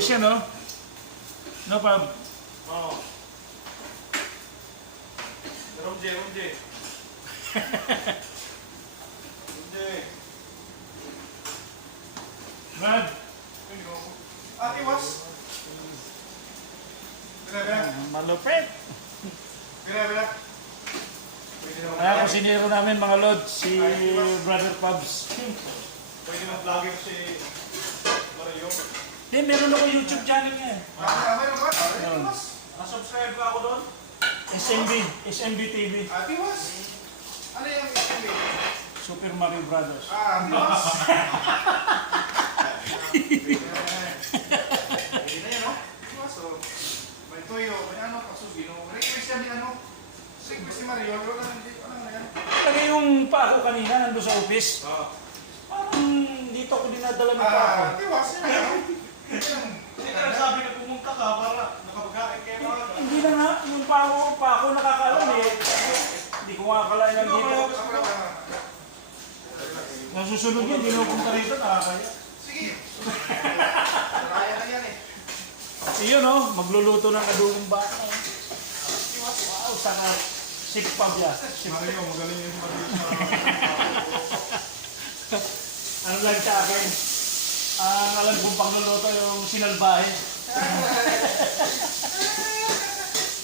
Ayos yan, no? No, Pab? Oo. Rumje. Brad? Ate was? Bila. Malupit. Bila. Kaya kusinero namin mga Lord, si Brother Pabs. Pwede mag-vlogger si Mario. Hindi, meron ako YouTube channel niya. Meron ba? Ate was? Subscribe ba ako doon? SMB TV. Ate was? Ano yung SMB? Super Mario Brothers. Ate was? Pwede na yan, no? Ate was, so, may toyo, may ano, pasubino. Request yan din, ano? Request si Mario, ano na yan? Lagay yung pa ako kanina, nando sa office. Oo. Parang dito ako dinadala ng pa ako. Ate was, yun na yan. Hindi ka nagsabi na pumunta ka para nakapagkain kayo mga. Hindi na nga, yung pa ako nakakaalam eh. Hindi ko nga akalain lang dito. Nang susunod yun, hindi na pumunta rito, nakakaya. Sige. Kaya na yan eh. Iyon o, magluluto ng adobong baka. Wow, sana sipag ya. Mario, magaling yung Mario Ano lang sa akin? Ang alam kong pagluluto yung sinalbahe.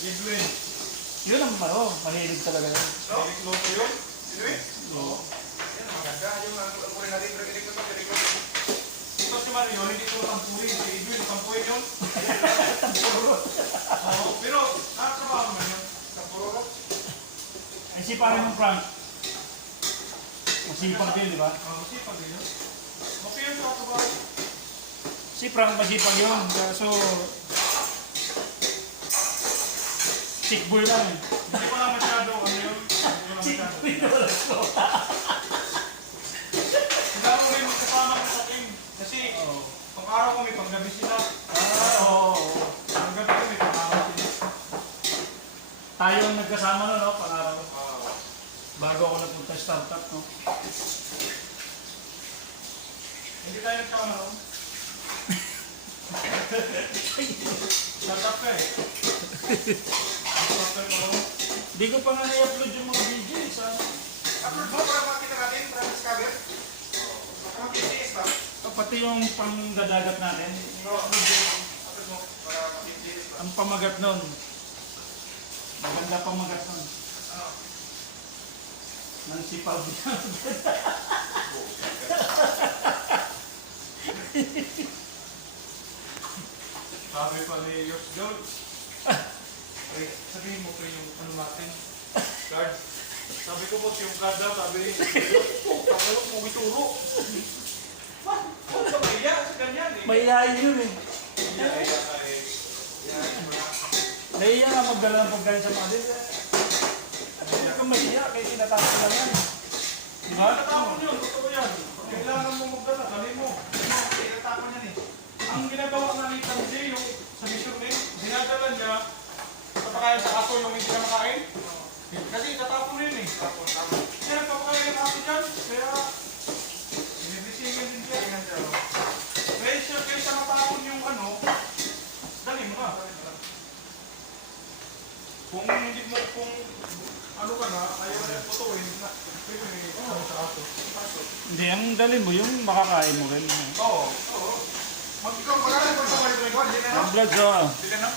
Edwin. Yun ang mahilig talaga yun. No? Luto yun? Edwin? Oo. Yan, maganda. Yung alpurin natin, pero ito si Mario, hindi ko tampurin. Si Edwin, tampurin yun. Tampuro. Oo, pero nakatrabaho naman yun. Tampuro. Ay si pare mong Frank. Masipag din, di ba? Oo, masipag din yun. Okay yun sa trabaho. Si Frank masipag yun. So, sick boy lang eh. Hindi ko lang masyado, ano yun? Hindi ko lang masyado. Hindi ako rin magkasama ka sa team. Kasi, pang araw kami, pang gabi sila. Oo. Pang gabi kami, pang araw sila. Tayo ang nagkasama no, no? Pang-araw. Oo. Bago ako napunta sa startup, no? Hindi tayo nagkama ron. Startup ka eh. Startup ka ron. Di ko pa nga na-upload yung mga video eh. Sana. Upload mo para makita natin, para discover. Para PCS ba? Pati yung pangdadagat natin. Upload mo para PCS ba? Ang pamagat nun. Maganda pamagat nun. Ano? Nang sipag yan. Sabi pa ni Yosh Gold. Ay, sabihin mo pa yung ano natin. Guard. Sabi ko po yung guard daw, sabi ni Yosh, mo ituro. Huwag ka maya sa ganyan eh. Mahihayin yun eh. Iya. Nahiya nga magdala ng pagkain sa mga din. Hindi ka mahiya, kaya tinatapos lang yan. Diba? Natapon yun, totoo yan. Kailangan mo magdala, dali mo. Tinatapon yan eh. Ang ginagawa nga ni Tanji, yung sa measurement, dinadala niya sa pagkain sa aso yung hindi na makain. Kasi tatapon rin eh. Kaya nagpapakain ng aso dyan, kaya inibisingin din siya. Kaya siya matapon yung ano, dali mo na. Kung hindi mo, kung ano ka na, ayaw na yung tutuin, pwede may sa aso. Hindi, ang dali mo yung makakain mo rin. Oo. Ikaw, pagkakain ko sa mga ito, hindi na Ang vlog so, Hindi na.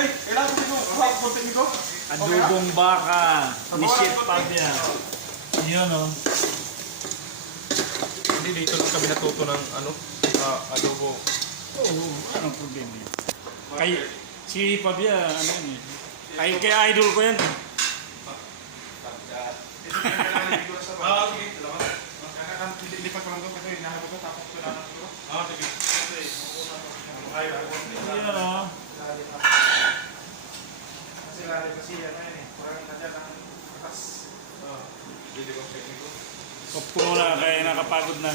Ay, kailangan ko ito. Konti nito. adobong baka ni Chef Pabia. Yun o. Hindi, dito lang kami natuto ng ano, adobo. Oo, anong problema yun? Kay, si Pabia, ano yun eh. Kaya idol ko yan. Sige. Lipat ko lang doon kasi hinahabog ko tapos kailangan ko. Sige. Yun o. Kasi lari kasi ano yan eh. Parang nandiyan ang atas. Hindi ko technical. Kapko na, kaya nakapagod na.